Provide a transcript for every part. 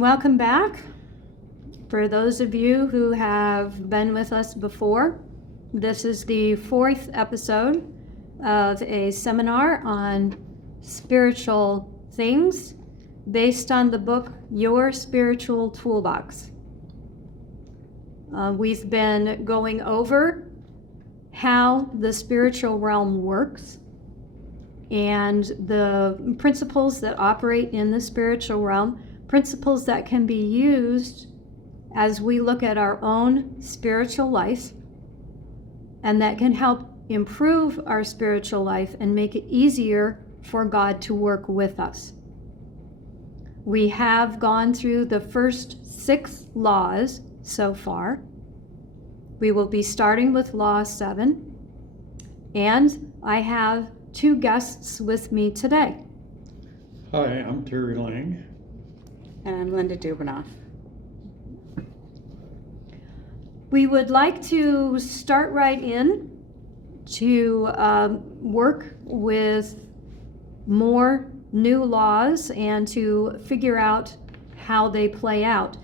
Welcome back. For those of you who have been with us before, this is the 4th episode of a seminar on spiritual things based on the book Your Spiritual Toolbox. We've been going over how the spiritual realm works and the principles that operate in the spiritual realm, principles that can be used as we look at our own spiritual life, and that can help improve our spiritual life and make it easier for God to work with us. We have gone through the first 6 laws so far. We will be starting with Law 7, and I have 2 guests with me today. Hi, I'm Terry Lang. And I'm Linda Dubanoff. We would like to start right in to work with more new laws and to figure out how they play out.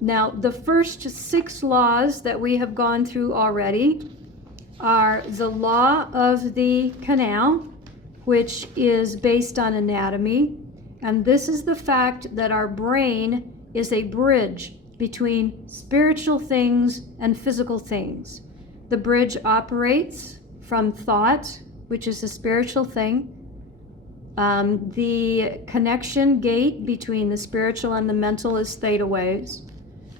Now, the first 6 laws that we have gone through already are the law of the canal, which is based on anatomy. And this is the fact that our brain is a bridge between spiritual things and physical things. The bridge operates from thought, which is a spiritual thing. The connection gate between the spiritual and the mental is theta waves.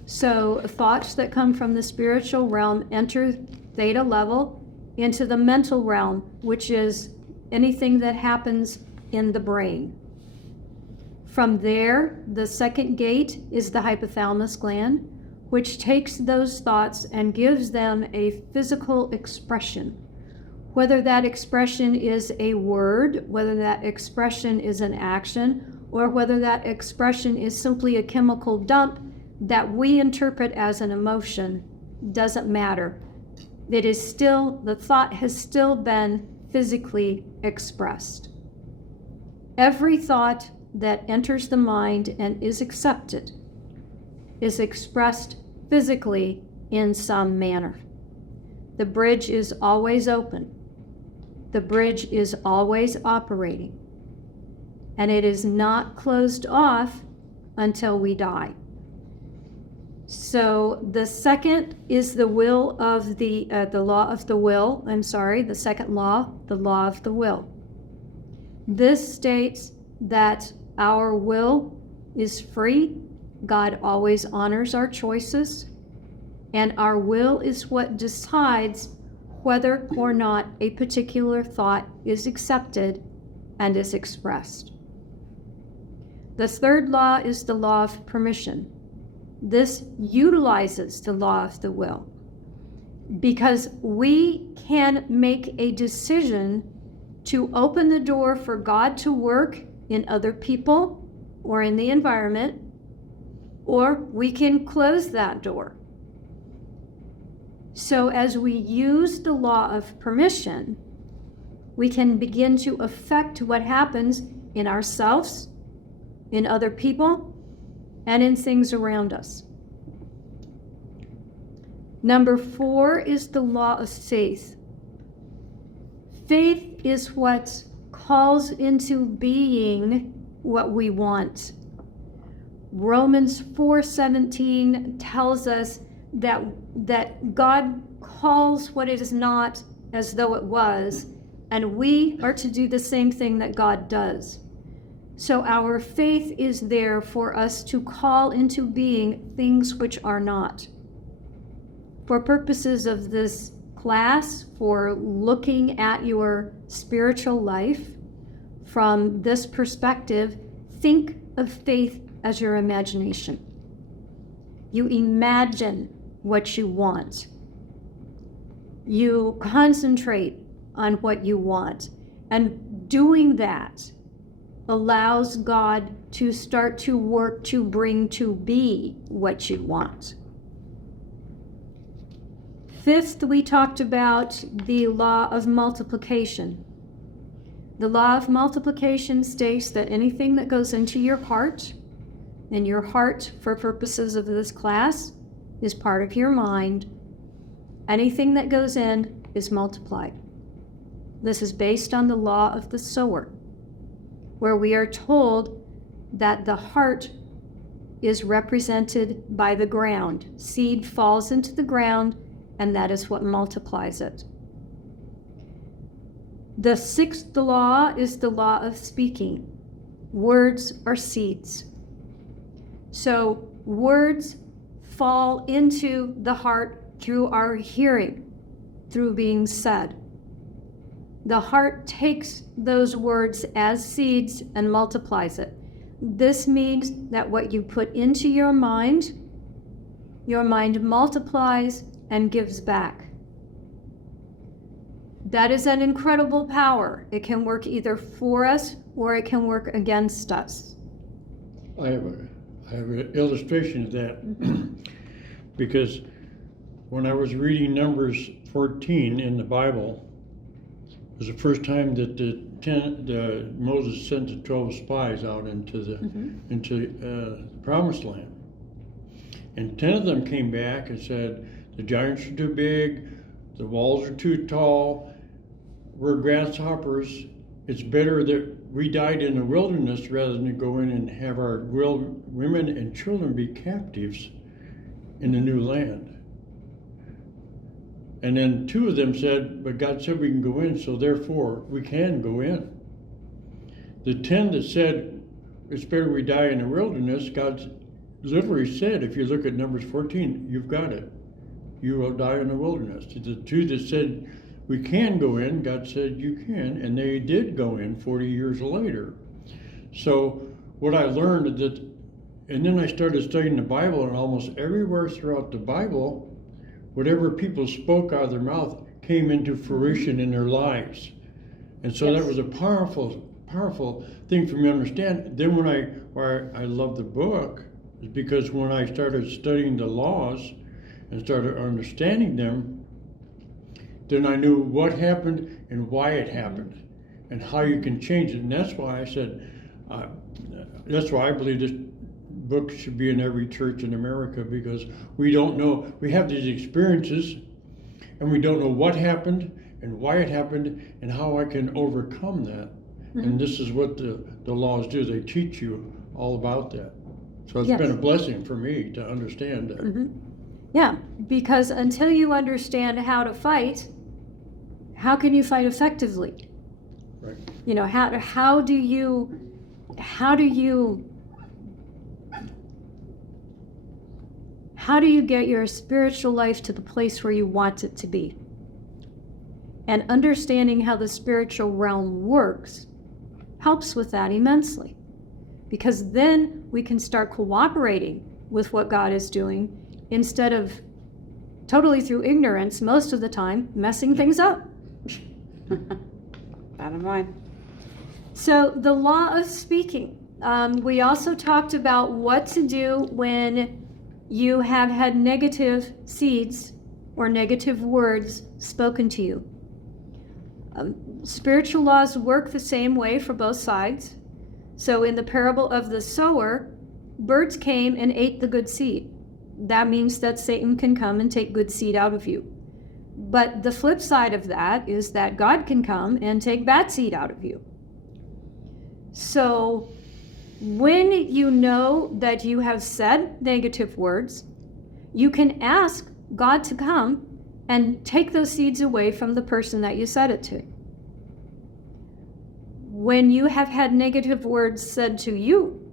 So thoughts that come from the spiritual realm enter theta level into the mental realm, which is anything that happens in the brain. From there, the second gate is the hypothalamus gland, which takes those thoughts and gives them a physical expression. Whether that expression is a word, whether that expression is an action, or whether that expression is simply a chemical dump that we interpret as an emotion, doesn't matter. It is still, the thought has still been physically expressed. Every thought that enters the mind and is accepted is expressed physically in some manner. The bridge is always open. The bridge is always operating. And it is not closed off until we die. So the second is the will of the law of the will. The second law, the law of the will. This states that our will is free. God always honors our choices, and our will is what decides whether or not a particular thought is accepted and is expressed. The third law is the law of permission. This utilizes the law of the will because we can make a decision to open the door for God to work in other people or in the environment, or we can close that door. So as we use the law of permission, we can begin to affect what happens in ourselves, in other people, and in things around us. Number 4 is the law of faith. Faith is what calls into being what we want. Romans 4:17 tells us that God calls what it is not as though it was, and we are to do the same thing that God does. So our faith is there for us to call into being things which are not. For purposes of this class, for looking at your spiritual life from this perspective, think of faith as your imagination. You imagine what you want. You concentrate on what you want. And doing that allows God to start to work to bring to be what you want. Fifth, we talked about the law of multiplication. The law of multiplication states that anything that goes into your heart And your heart, for purposes of this class, is part of your mind. Anything that goes in is multiplied. This is based on the law of the sower, where we are told that the heart is represented by the ground. Seed falls into the ground, and that is what multiplies it. The sixth law is the law of speaking. Words are seeds. So words fall into the heart through our hearing, through being said. The heart takes those words as seeds and multiplies it. This means that what you put into your mind multiplies and gives back. That is an incredible power. It can work either for us or it can work against us. I have an illustration of that because when I was reading Numbers 14 in the Bible, it was the first time that Moses sent the 12 spies out into the Promised Land, and 10 of them came back and said the giants are too big, the walls are too tall, we're grasshoppers. It's better that we died in the wilderness rather than go in and have our women and children be captives in the new land. And then 2 of them said, but God said we can go in, so therefore we can go in. The 10 that said, it's better we die in the wilderness, God literally said, if you look at Numbers 14, you've got it. You will die in the wilderness. The 2 that said, we can go in, God said you can, and they did go in 40 years later. So what I learned is that, and then I started studying the Bible, and almost everywhere throughout the Bible, whatever people spoke out of their mouth came into fruition in their lives. And so that was a powerful thing for me to understand. Then why I love the book is because when I started studying the laws and started understanding them, then I knew what happened and why it happened and how you can change it. And that's why I said, that's why I believe this book should be in every church in America, because we don't know, we have these experiences and we don't know what happened and why it happened and how I can overcome that. And this is what the laws do. They teach you all about that. So it's been a blessing for me to understand that. Yeah, because until you understand how to fight, how can you fight effectively? Right. You know, how do you get your spiritual life to the place where you want it to be? And understanding how the spiritual realm works helps with that immensely, because then we can start cooperating with what God is doing instead of totally through ignorance, most of the time, messing things up. Bottom line. So the law of speaking. We also talked about what to do when you have had negative seeds or negative words spoken to you. Spiritual laws work the same way for both sides. So in the parable of the sower, birds came and ate the good seed. That means that Satan can come and take good seed out of you. But the flip side of that is that God can come and take bad seed out of you. So when you know that you have said negative words, you can ask God to come and take those seeds away from the person that you said it to. When you have had negative words said to you,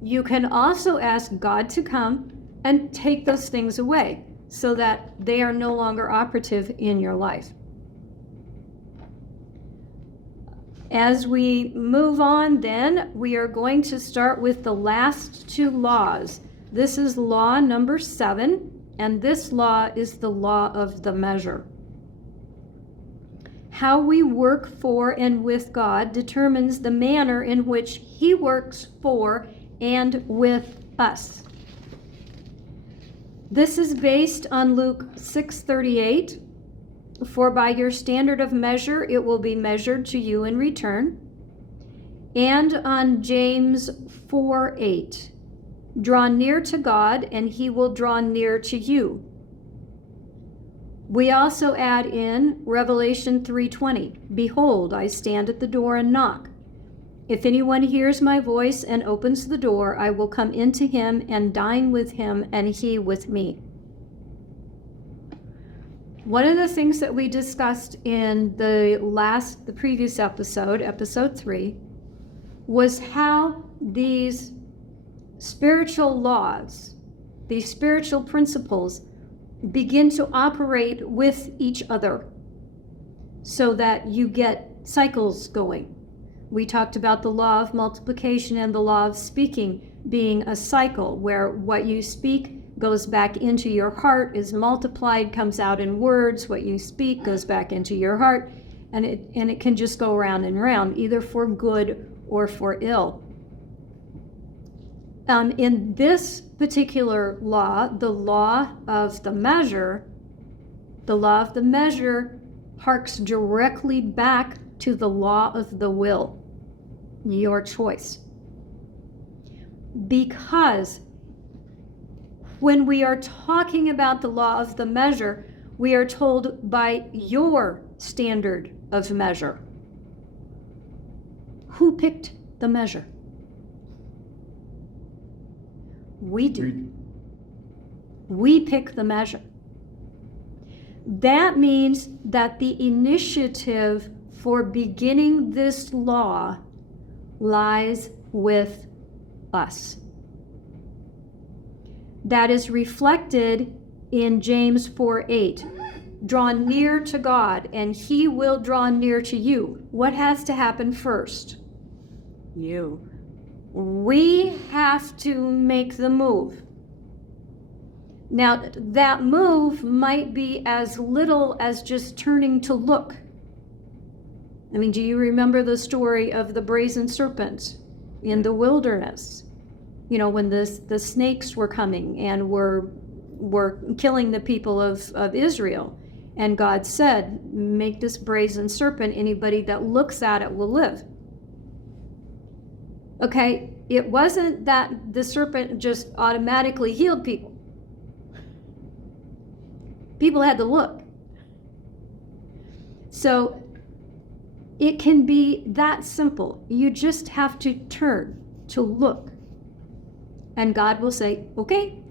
you can also ask God to come and take those things away so that they are no longer operative in your life. As we move on then, we are going to start with the last 2 laws. This is law number 7, and this law is the law of the measure. How we work for and with God determines the manner in which He works for and with us. This is based on Luke 6:38. For by your standard of measure it will be measured to you in return. And on James 4:8. Draw near to God, and he will draw near to you. We also add in Revelation 3:20. Behold, I stand at the door and knock. If anyone hears my voice and opens the door, I will come into him and dine with him, and he with me. One of the things that we discussed in the previous episode, episode 3, was how these spiritual laws, these spiritual principles, begin to operate with each other so that you get cycles going. We talked about the law of multiplication and the law of speaking being a cycle where what you speak goes back into your heart, is multiplied, comes out in words. What you speak goes back into your heart, and it can just go round and round, either for good or for ill. In this particular law, the law of the measure harks directly back to the law of the will, your choice. Because when we are talking about the law of the measure, we are told by your standard of measure. Who picked the measure? We do. We pick the measure. That means that the initiative for beginning this law lies with us. That is reflected in James 4:8. Draw near to God, and he will draw near to you. What has to happen first? You. We have to make the move. Now, that move might be as little as just turning to look. I mean, do you remember the story of the brazen serpent in the wilderness? You know, when the snakes were coming and were killing the people of Israel. And God said, make this brazen serpent, anybody that looks at it will live. Okay, it wasn't that the serpent just automatically healed people. People had to look. So it can be that simple. You just have to turn to look. And God will say, okay,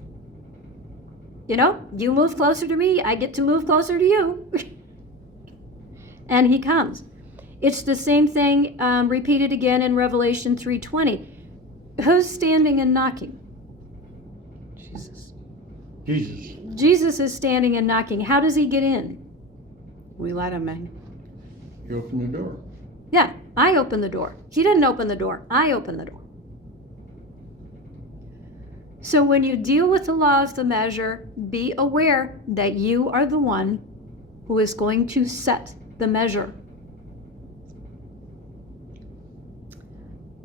you know, you move closer to me, I get to move closer to you. And he comes. It's the same thing repeated again in Revelation 3:20. Who's standing and knocking? Jesus. Jesus is standing and knocking. How does he get in? We let him in. You open the door. Yeah, I open the door. He didn't open the door. I open the door. So when you deal with the law of the measure, be aware that you are the one who is going to set the measure.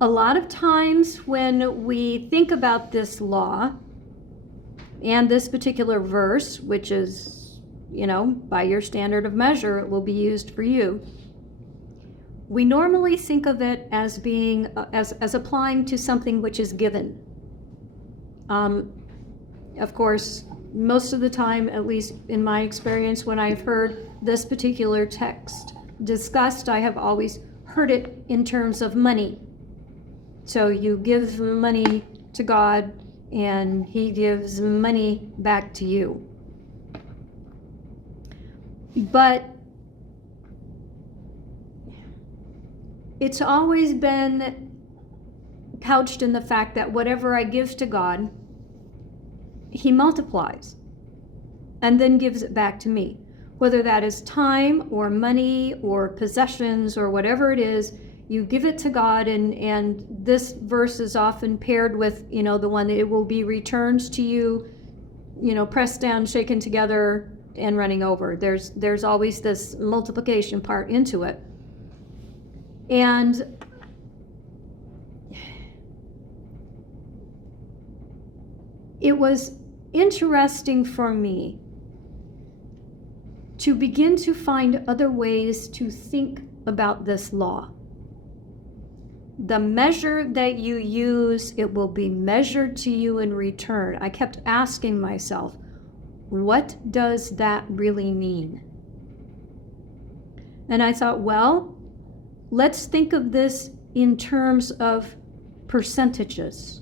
A lot of times when we think about this law and this particular verse, which is, you know, by your standard of measure, it will be used for you. We normally think of it as being, as applying to something which is given. Of course, most of the time, at least in my experience, when I've heard this particular text discussed, I have always heard it in terms of money. So you give money to God, and he gives money back to you. But it's always been couched in the fact that whatever I give to God, he multiplies and then gives it back to me. Whether that is time or money or possessions or whatever it is, you give it to God, and this verse is often paired with, you know, the one that it will be returned to you, you know, pressed down, shaken together, and running over. There's always this multiplication part into it. And it was interesting for me to begin to find other ways to think about this law. the measure that you use, it will be measured to you in return. I kept asking myself, what does that really mean? And I thought, well, let's think of this in terms of percentages.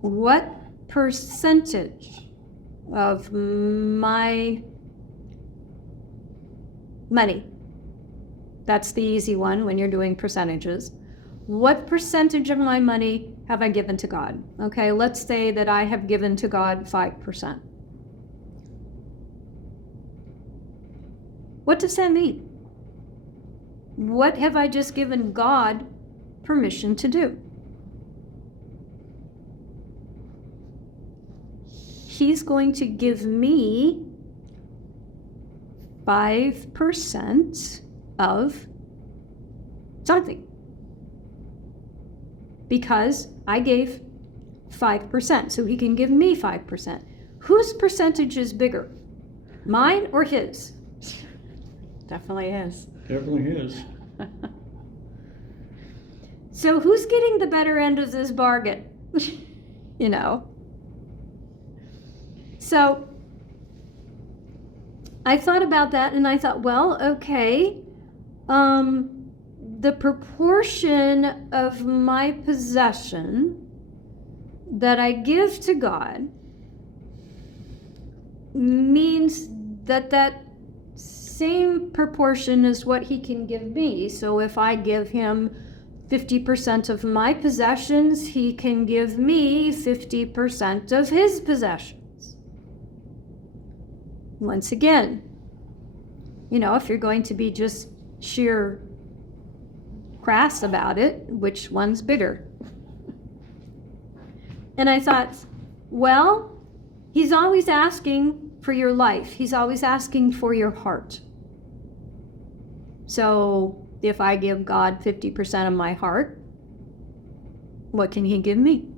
What percentage of my money, that's the easy one when you're doing percentages, what percentage of my money have I given to God? Okay, let's say that I have given to God 5%. What does that mean? What have I just given God permission to do? He's going to give me 5% of something because I gave 5%, so he can give me 5%. Whose percentage is bigger, mine or his? Definitely is. Definitely is. So who's getting the better end of this bargain? You know? So I thought about that and I thought, well, okay, the proportion of my possession that I give to God means that that same proportion is what he can give me. So if I give him 50% of my possessions, he can give me 50% of his possessions. Once again, you know, if you're going to be just sheer crass about it, which one's bigger? And I thought, well, he's always asking for your life. He's always asking for your heart. So if I give God 50% of my heart, what can he give me?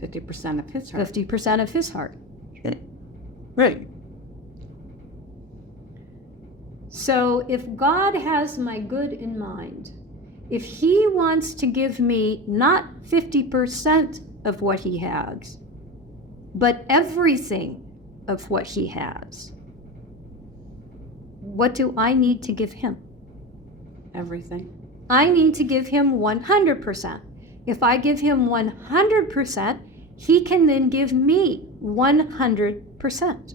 50% of his heart. 50% of his heart. Right. So if God has my good in mind, if he wants to give me not 50% of what he has, but everything of what he has, what do I need to give him? Everything. I need to give him 100%. If I give him 100%, he can then give me 100%.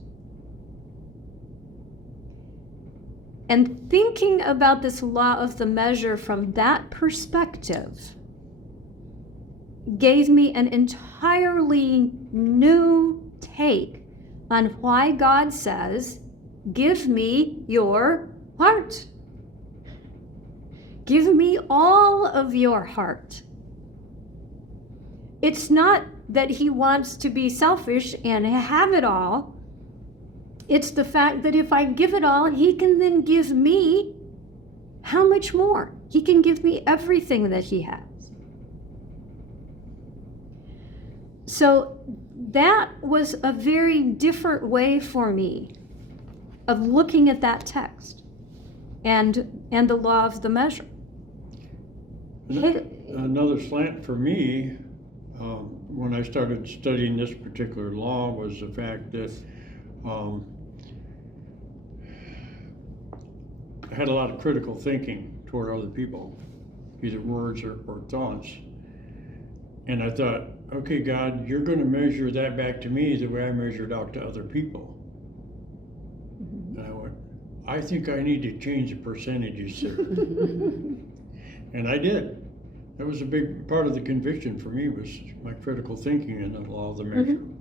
And thinking about this law of the measure from that perspective gave me an entirely new take on why God says, give me your heart. Give me all of your heart. It's not that he wants to be selfish and have it all. It's the fact that if I give it all, he can then give me how much more? He can give me everything that he has. So that was a very different way for me of looking at that text and the law of the measure. Another slant for me, when I started studying this particular law, was the fact that I had a lot of critical thinking toward other people, either words or thoughts. And I thought, okay, God, you're going to measure that back to me the way I measured out to other people. And I went, I think I need to change the percentages here. And I did. That was a big part of the conviction for me, was my critical thinking and the law of the measure. Mm-hmm.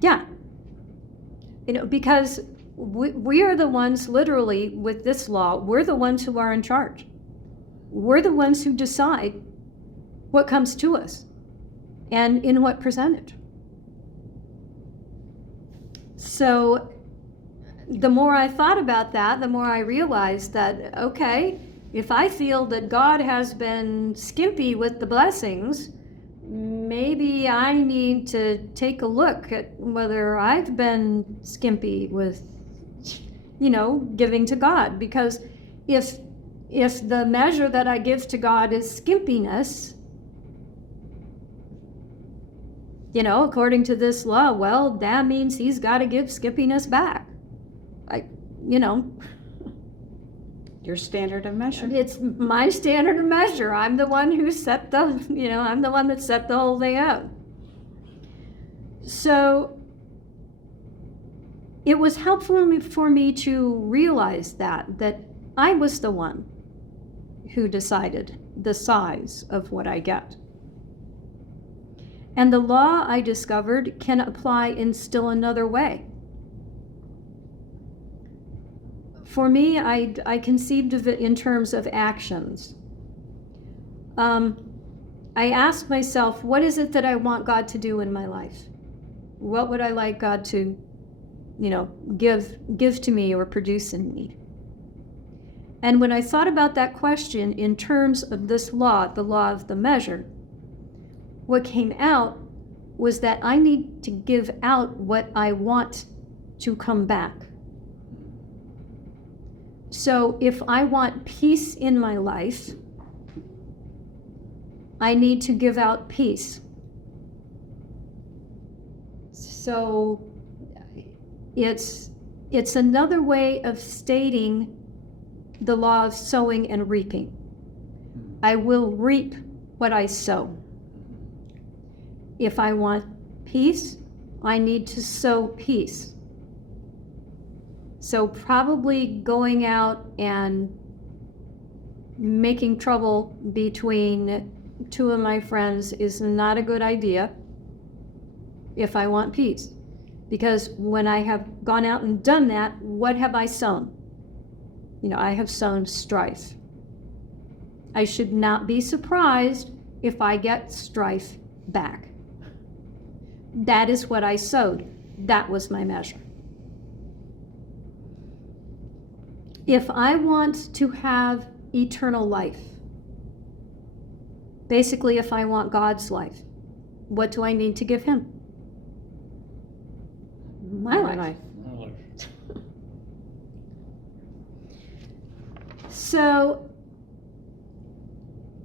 Yeah. You know, because we are the ones, literally, with this law, we're the ones who are in charge. We're the ones who decide what comes to us and in what percentage. So the more I thought about that, the more I realized that, okay, if I feel that God has been skimpy with the blessings, maybe I need to take a look at whether I've been skimpy with, giving to God. Because if if the measure that I give to God is skimpiness, according to this law, well, that means he's got to give skimpiness back. Your standard of measure. It's my standard of measure. I'm the one who set I'm the one that set the whole thing up. So it was helpful for me to realize that I was the one who decided the size of what I get. And the law, I discovered, can apply in still another way. For me, I conceived of it in terms of actions. I asked myself, what is it that I want God to do in my life? What would I like God to, give to me or produce in me? And when I thought about that question in terms of this law, the law of the measure, what came out was that I need to give out what I want to come back. So if I want peace in my life, I need to give out peace. So it's another way of stating the law of sowing and reaping. I will reap what I sow. If I want peace, I need to sow peace. So probably going out and making trouble between two of my friends is not a good idea if I want peace. Because when I have gone out and done that, what have I sown? I have sown strife. I should not be surprised if I get strife back. That is what I sowed. That was my measure. If I want to have eternal life, basically if I want God's life, what do I need to give him? My life. So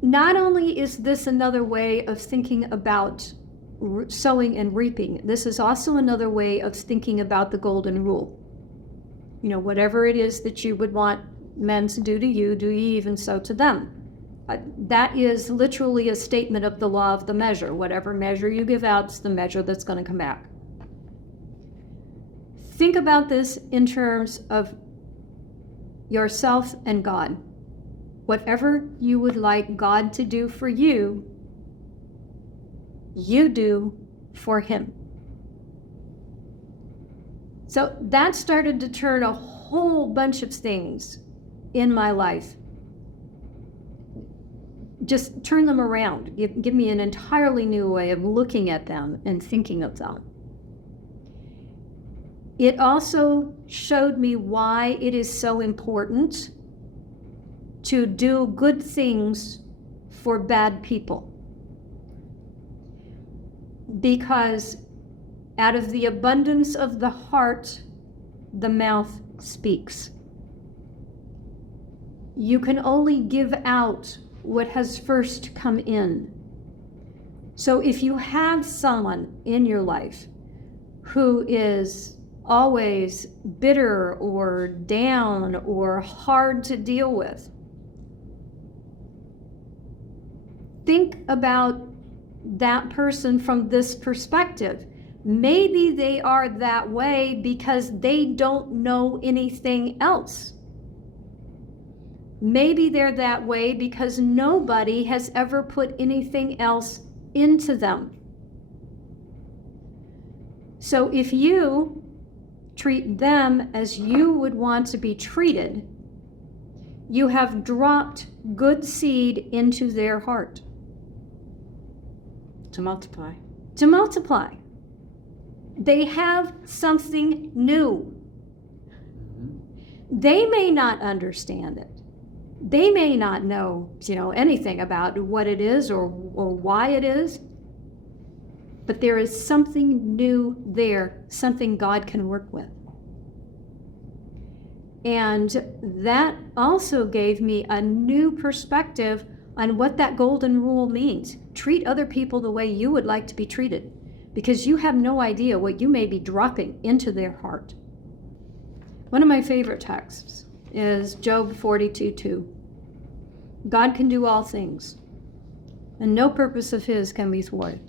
not only is this another way of thinking about sowing and reaping, this is also another way of thinking about the golden rule. Whatever it is that you would want men to do to you, do ye even so to them. That is literally a statement of the law of the measure. Whatever measure you give out is the measure that's going to come back. Think about this in terms of yourself and God. Whatever you would like God to do for you, you do for him. So that started to turn a whole bunch of things in my life. Just turn them around. Give me an entirely new way of looking at them and thinking of them. It also showed me why it is so important to do good things for bad people. Because out of the abundance of the heart, the mouth speaks. You can only give out what has first come in. So if you have someone in your life who is always bitter or down or hard to deal with, think about that person from this perspective. Maybe they are that way because they don't know anything else. Maybe they're that way because nobody has ever put anything else into them. So if you treat them as you would want to be treated, you have dropped good seed into their heart. To multiply. To multiply. They have something new. They may not understand it. They may not know, anything about what it is or why it is. But there is something new there, something God can work with. And that also gave me a new perspective on what that golden rule means. Treat other people the way you would like to be treated, because you have no idea what you may be dropping into their heart. One of my favorite texts is Job 42:2. God can do all things, and no purpose of his can be thwarted.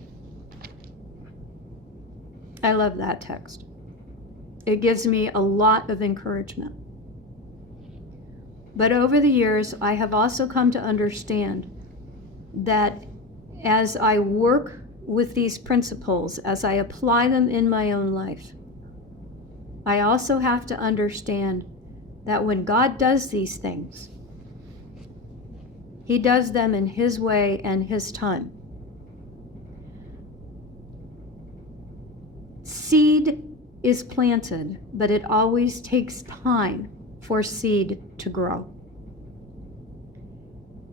I love that text. It gives me a lot of encouragement. But over the years, I have also come to understand that as I work with these principles, as I apply them in my own life, I also have to understand that when God does these things, he does them in his way and his time. Seed is planted, but it always takes time for seed to grow.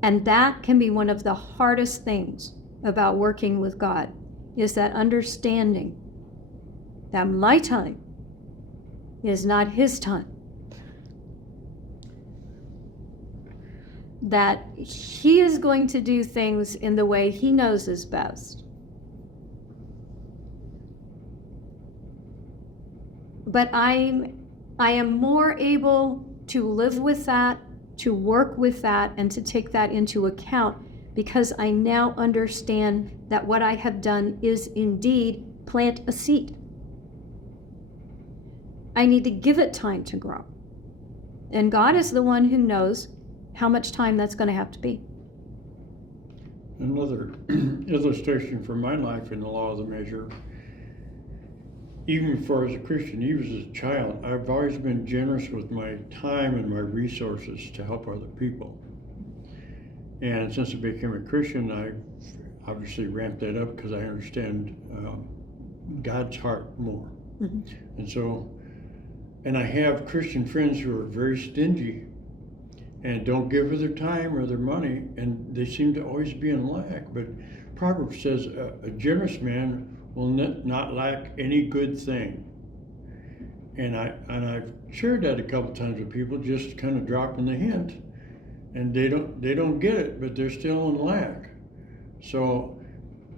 And that can be one of the hardest things about working with God, is that understanding that my time is not his time. That he is going to do things in the way he knows is best. But I am more able to live with that, to work with that, and to take that into account, because I now understand that what I have done is indeed plant a seed. I need to give it time to grow. And God is the one who knows how much time that's going to have to be. Another illustration from my life in the law of the measure, even before as a Christian, even as a child, I've always been generous with my time and my resources to help other people. And since I became a Christian, I obviously ramped that up because I understand God's heart more. Mm-hmm. And I have Christian friends who are very stingy and don't give of their time or their money, and they seem to always be in lack. But Proverbs says a generous man will not lack any good thing. And I've shared that a couple times with people, just kind of dropping the hint, and they don't get it, but they're still in lack. So,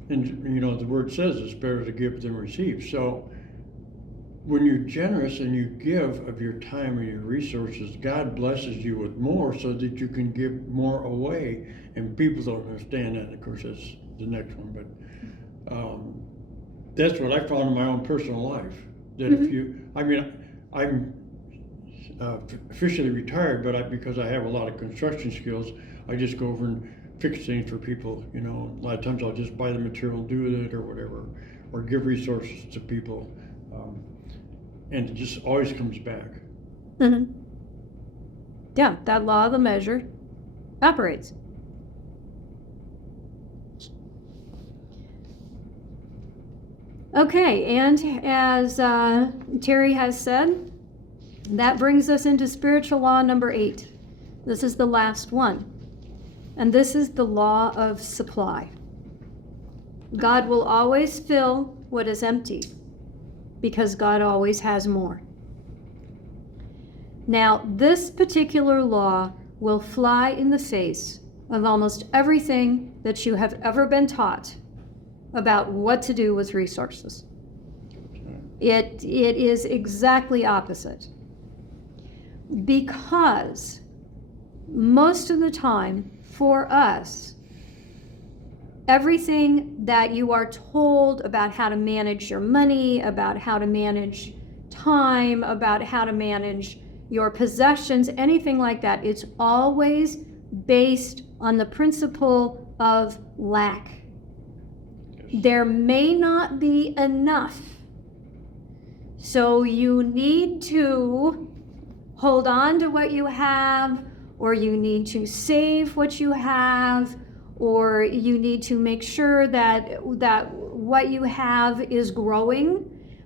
and you know, the word says it's better to give than receive. So when you're generous and you give of your time and your resources, God blesses you with more so that you can give more away. And people don't understand that. And of course, that's the next one. But that's what I found in my own personal life. That mm-hmm. I'm officially retired, but because I have a lot of construction skills, I just go over and fix things for people. You know, a lot of times I'll just buy the material, do it or whatever, or give resources to people. And it just always comes back. Mm-hmm. Yeah, that law of the measure operates. Okay, and as Terry has said, that brings us into spiritual law number 8. This is the last one. And this is the law of supply. God will always fill what is empty, because God always has more. Now, this particular law will fly in the face of almost everything that you have ever been taught about what to do with resources. It is exactly opposite. Because most of the time, for us, everything that you are told about how to manage your money, about how to manage time, about how to manage your possessions, anything like that, it's always based on the principle of lack. There may not be enough. So you need to hold on to what you have, or you need to save what you have, or you need to make sure that what you have is growing,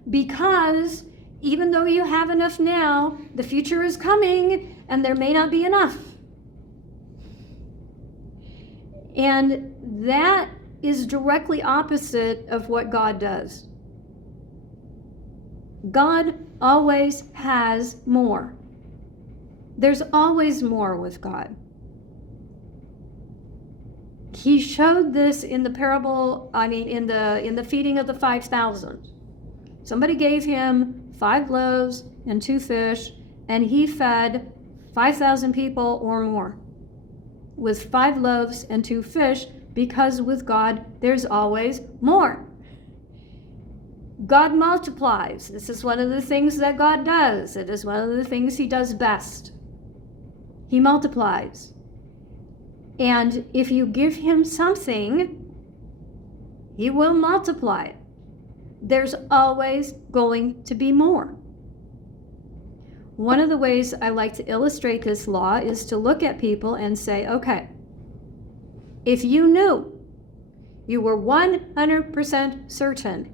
because even though you have enough now, the future is coming and there may not be enough. And that is directly opposite of what God does. God always has more. There's always more with God. He showed this in the parable, in the feeding of the 5,000. Somebody gave him 5 loaves and 2 fish, and he fed 5,000 people or more with 5 loaves and 2 fish, because with God, there's always more. God multiplies. This is one of the things that God does. It is one of the things he does best. He multiplies. And if you give him something, he will multiply it. There's always going to be more. One of the ways I like to illustrate this law is to look at people and say, okay, if you knew, you were 100% certain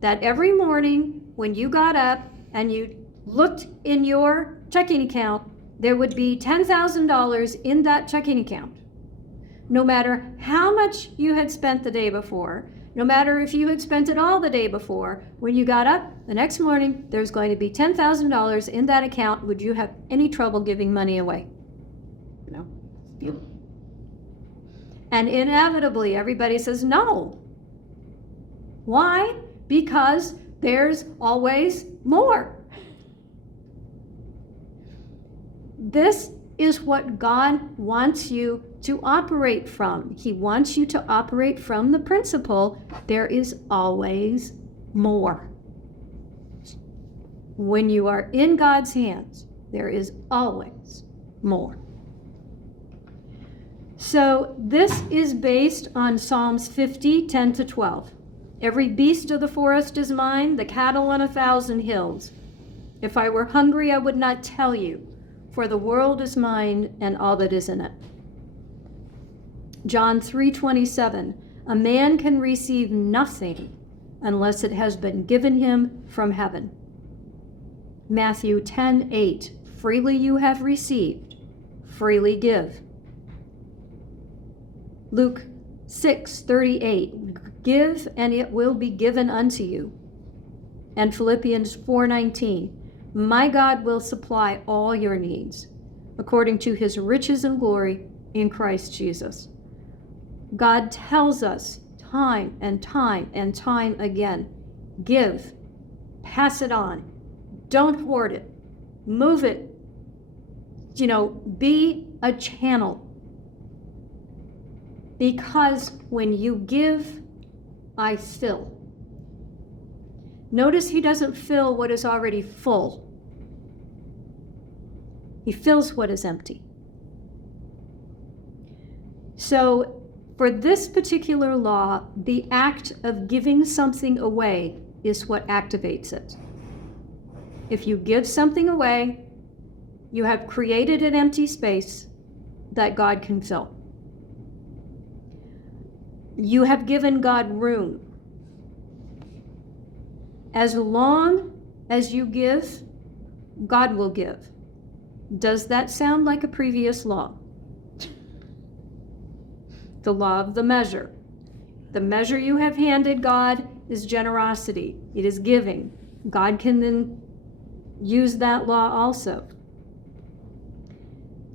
that every morning when you got up and you looked in your checking account, there would be $10,000 in that checking account. No matter how much you had spent the day before, no matter if you had spent it all the day before, when you got up the next morning, there's going to be $10,000 in that account. Would you have any trouble giving money away? No. Yep. And inevitably, everybody says no. Why? Because there's always more. This is what God wants you to operate from. He wants you to operate from the principle, there is always more. When you are in God's hands, there is always more. So this is based on Psalms 50, 10 to 12. Every beast of the forest is mine, the cattle on 1,000 hills. If I were hungry, I would not tell you, for the world is mine and all that is in it. John 3:27, a man can receive nothing unless it has been given him from heaven. Matthew 10:8, freely you have received, freely give. Luke 6:38, give and it will be given unto you. And Philippians 4:19, my God will supply all your needs according to his riches and glory in Christ Jesus. God tells us time and time and time again, give, pass it on, don't hoard it, move it, be a channel. Because when you give, I fill. Notice he doesn't fill what is already full. He fills what is empty. So for this particular law, the act of giving something away is what activates it. If you give something away, you have created an empty space that God can fill. You have given God room. As long as you give, God will give. Does that sound like a previous law? The law of the measure. The measure you have handed God is generosity. It is giving. God can then use that law also.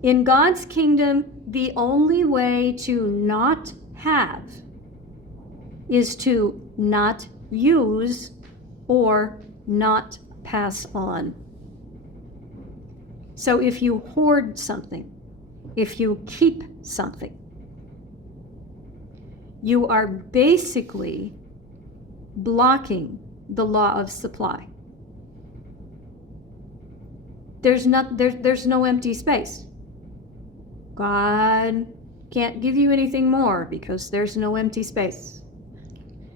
In God's kingdom, the only way to not have is to not use or not pass on. So if you hoard something, if you keep something, you are basically blocking the law of supply. There's no empty space. God can't give you anything more because there's no empty space.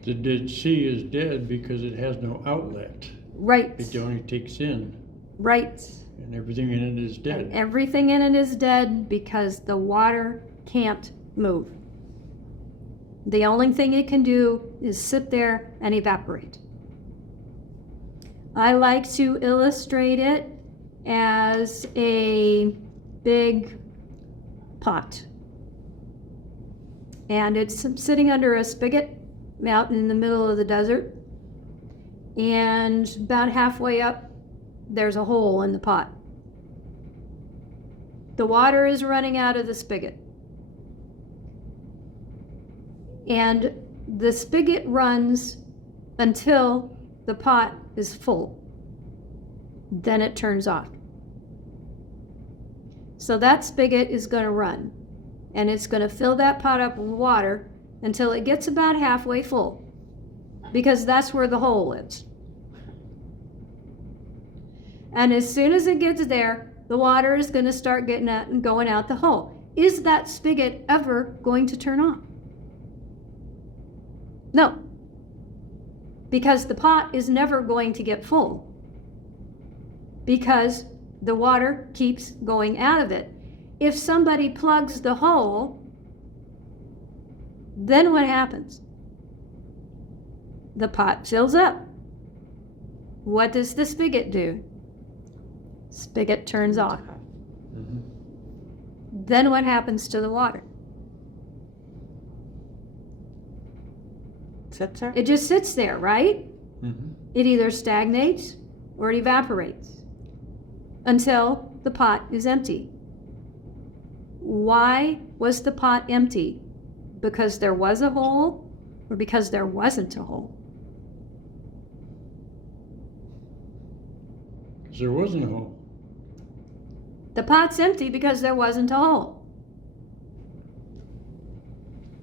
The Dead Sea is dead because it has no outlet. Right. It only takes in. Right. And everything in it is dead. And everything in it is dead because the water can't move. The only thing it can do is sit there and evaporate. I like to illustrate it as a big pot. And it's sitting under a spigot out in the middle of the desert. And about halfway up, there's a hole in the pot. the water is running out of the spigot. And the spigot runs until the pot is full. Then it turns off. So that spigot is going to run, and it's going to fill that pot up with water until it gets about halfway full, because that's where the hole is. And as soon as it gets there, the water is going to start getting out and going out the hole. Is that spigot ever going to turn off? No, because the pot is never going to get full, because the water keeps going out of it. If somebody plugs the hole, then what happens? The pot fills up. What does the spigot do? Spigot turns off. Mhm. Then what happens to the water? Sits there? It just sits there, right? Mhm. It either stagnates or it evaporates until the pot is empty. Why was the pot empty? Because there was a hole or because there wasn't a hole? 'Cause there wasn't a hole. The pot's empty because there wasn't a hole.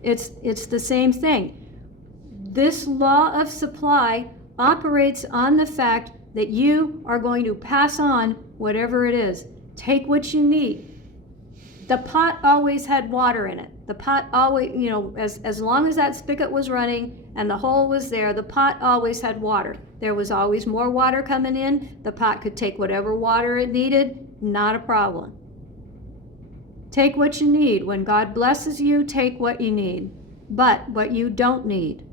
It's the same thing. This law of supply operates on the fact that you are going to pass on whatever it is. Take what you need. The pot always had water in it. The pot always, as long as that spigot was running and the hole was there, the pot always had water. There was always more water coming in. The pot could take whatever water it needed, not a problem. Take what you need. When God blesses you, take what you need. But what you don't need,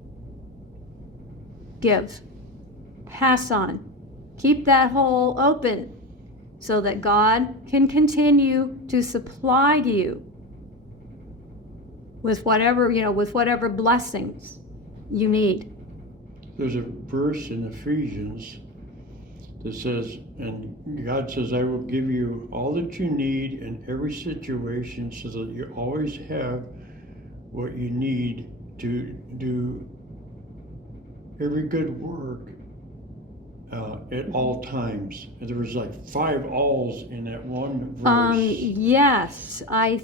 give. Pass on. Keep that hole open so that God can continue to supply you with whatever blessings you need. There's a verse in Ephesians that says, and God says, I will give you all that you need in every situation so that you always have what you need to do every good work at all times. And there was like 5 alls in that one verse. Yes, I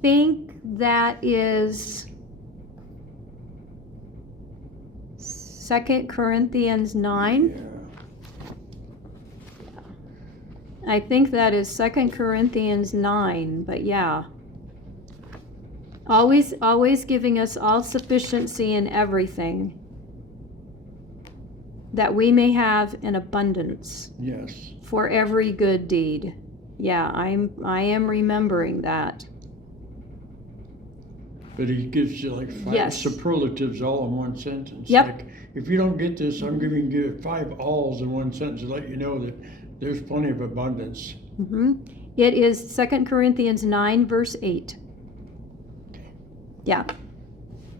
think that is 2 Corinthians 9. I think that is 2 Corinthians 9, but yeah. Always giving us all sufficiency in everything, that we may have an abundance Yes. for every good deed. Yeah, I am remembering that. But he gives you like 5 Yes. superlatives all in one sentence. Yep. Like, if you don't get this, I'm giving you 5 alls in one sentence to let you know that there's plenty of abundance. It is 2 Corinthians 9, verse 8. Yeah.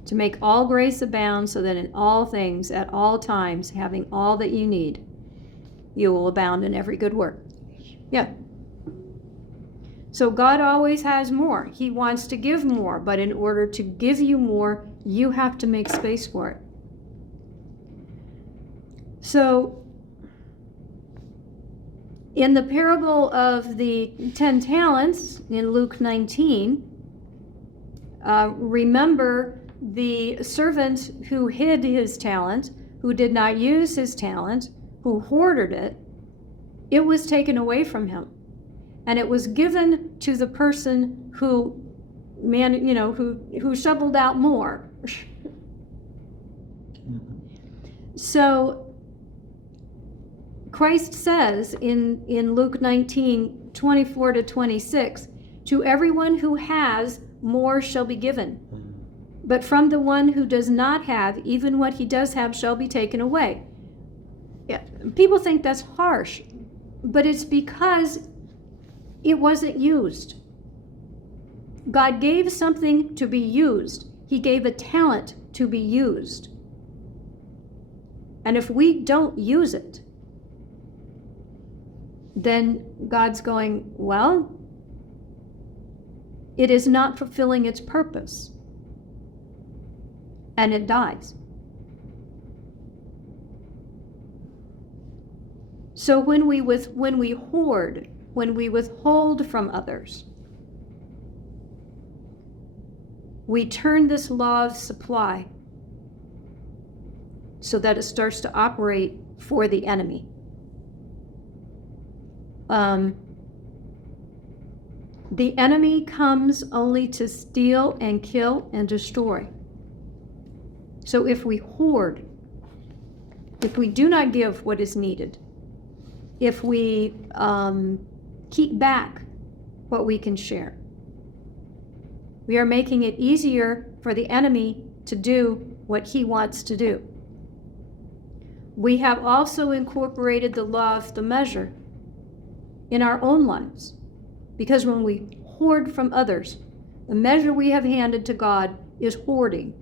To make all grace abound, so that in all things, at all times, having all that you need, you will abound in every good work. Yeah. So God always has more. He wants to give more, but in order to give you more, you have to make space for it. So, in the parable of the 10 talents in Luke 19, remember the servant who hid his talent, who did not use his talent, who hoarded it, it was taken away from him. And it was given to the person who shoveled out more. So Christ says in Luke 19, 24 to 26, to everyone who has, more shall be given. But from the one who does not have, even what he does have shall be taken away. Yeah, people think that's harsh, but it's because it wasn't used. God gave something to be used. He gave a talent to be used. And if we don't use it, then God's going, well, it is not fulfilling its purpose, and it dies. So when we hoard, when we withhold from others, we turn this law of supply so that it starts to operate for the enemy. The enemy comes only to steal and kill and destroy. So if we hoard, if we do not give what is needed, if we keep back what we can share, we are making it easier for the enemy to do what he wants to do. We have also incorporated the law of the measure in our own lives, because when we hoard from others, the measure we have handed to God is hoarding.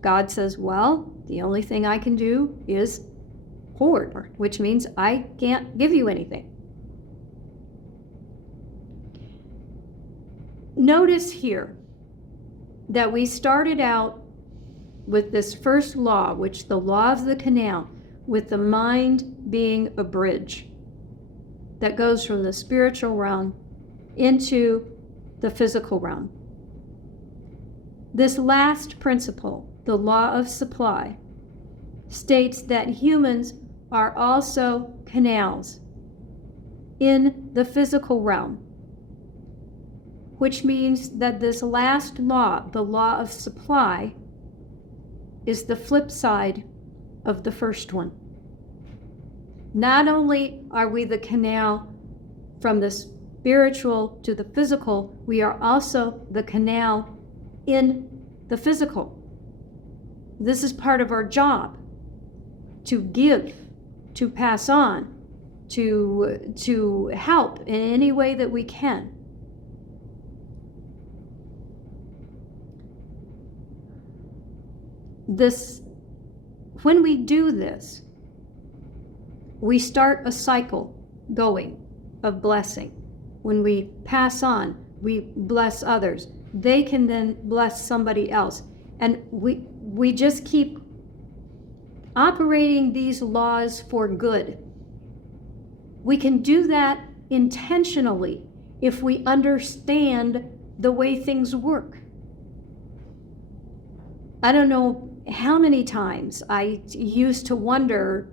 God says, well, the only thing I can do is hoard, which means I can't give you anything. Notice here that we started out with this first law, which the law of the canal, with the mind being a bridge that goes from the spiritual realm into the physical realm. This last principle, the law of supply, states that humans are also canals in the physical realm, which means that this last law, the law of supply, is the flip side of the first one. Not only are we the canal from the spiritual to the physical, we are also the canal in the physical. This is part of our job, to give, to pass on, to help in any way that we can. When we do this, we start a cycle going of blessing. When we pass on, we bless others. They can then bless somebody else. And we just keep operating these laws for good. We can do that intentionally if we understand the way things work. I don't know how many times I used to wonder,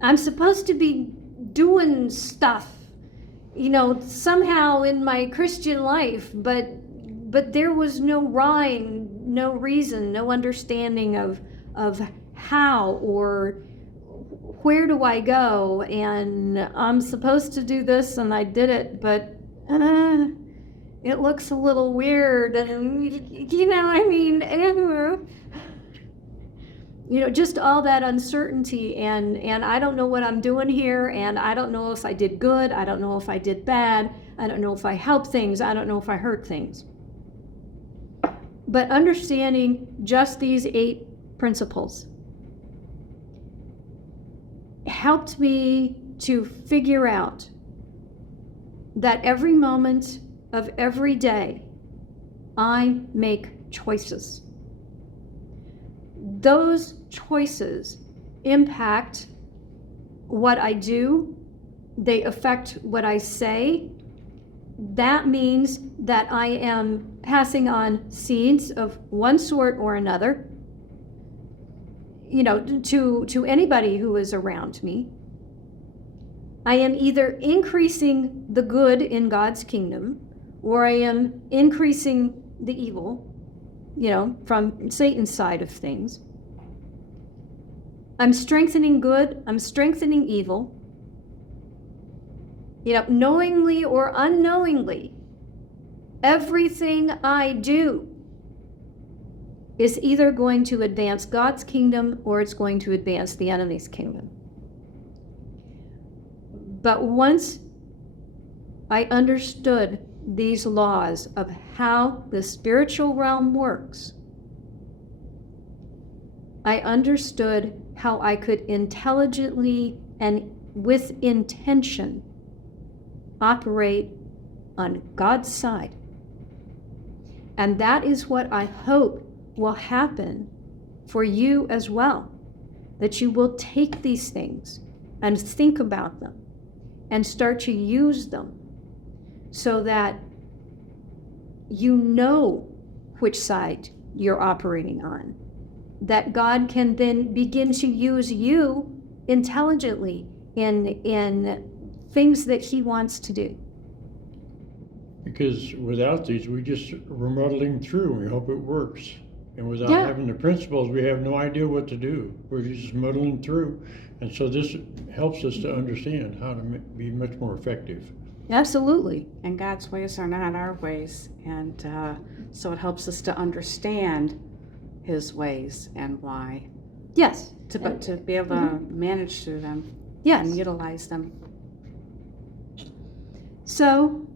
I'm supposed to be doing stuff, somehow in my Christian life, but there was no rhyme, no reason, no understanding of how or where do I go, and I'm supposed to do this and I did it, but it looks a little weird, and just all that uncertainty, and I don't know what I'm doing here, and I don't know if I did good, I don't know if I did bad, I don't know if I helped things, I don't know if I hurt things. But understanding just these 8 principles helped me to figure out that every moment of every day I make choices. Those choices impact what I do, they affect what I say. That means that I am passing on seeds of one sort or another, to anybody who is around me. I am either increasing the good in God's kingdom, or I am increasing the evil, from Satan's side of things. I'm strengthening good, I'm strengthening evil. Knowingly or unknowingly, everything I do is either going to advance God's kingdom or it's going to advance the enemy's kingdom. But once I understood these laws of how the spiritual realm works, I understood how I could intelligently and with intention operate on God's side. And that is what I hope will happen for you as well, that you will take these things and think about them and start to use them so that you know which side you're operating on, that God can then begin to use you intelligently in things that he wants to do. Because without these, we're muddling through and we hope it works. And without Yeah. having the principles, we have no idea what to do. We're just muddling through. And so this helps us to understand how to be much more effective. Absolutely. And God's ways are not our ways. And so it helps us to understand his ways and why. Yes. To be able to manage through them Yes. and utilize them. So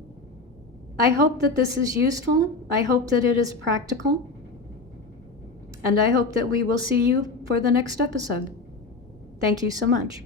I hope that this is useful. I hope that it is practical. And I hope that we will see you for the next episode. Thank you so much.